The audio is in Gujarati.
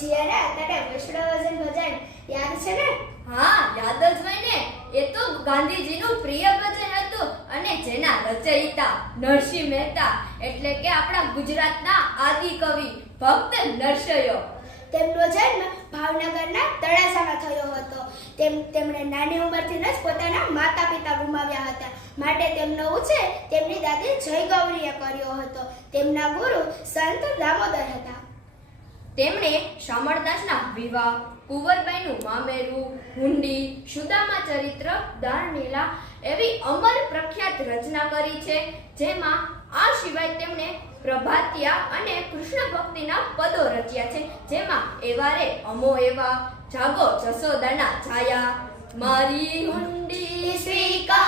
જીયારા તને વૈષ્ણવજન ભજન યાદ છે ને? હા યાદ જ હોય ને. એ તો ગાંધીજીનું પ્રિય ભજન હતું અને જેના રચયિતા નરસિંહ મહેતા એટલે કે આપણા ગુજરાતના આદિ કવિ ભક્ત નરસયો. તેમનો જન્મ ભાવનગરના તળાજામાં થયો હતો. તેમ તેમણે નાની ઉંમરથી જ પોતાના માતા પિતા ગુમાવ્યા હતા. માટે તેમનો ઉછેર તેમની દાદી જય ગૌરીએ કર્યો હતો. તેમના ગુરુ સંત દામોદર હતા. તેમણે શામળદાસના વિવાહ, કુંવરબાઈનું મામેરું, હુંડી, સુદામા ચરિત્ર દારણીલા એવી અમર પ્રખ્યાત રચના કરી છે, જેમાં આ સિવાય તેમણે પ્રભાતિયા અને કૃષ્ણ ભક્તિના પદો રચ્યા છે, જેમાં એવા રે, અમો એવા, જાગો જસોદાના છાયા મારી હુંડી સ્વીકારો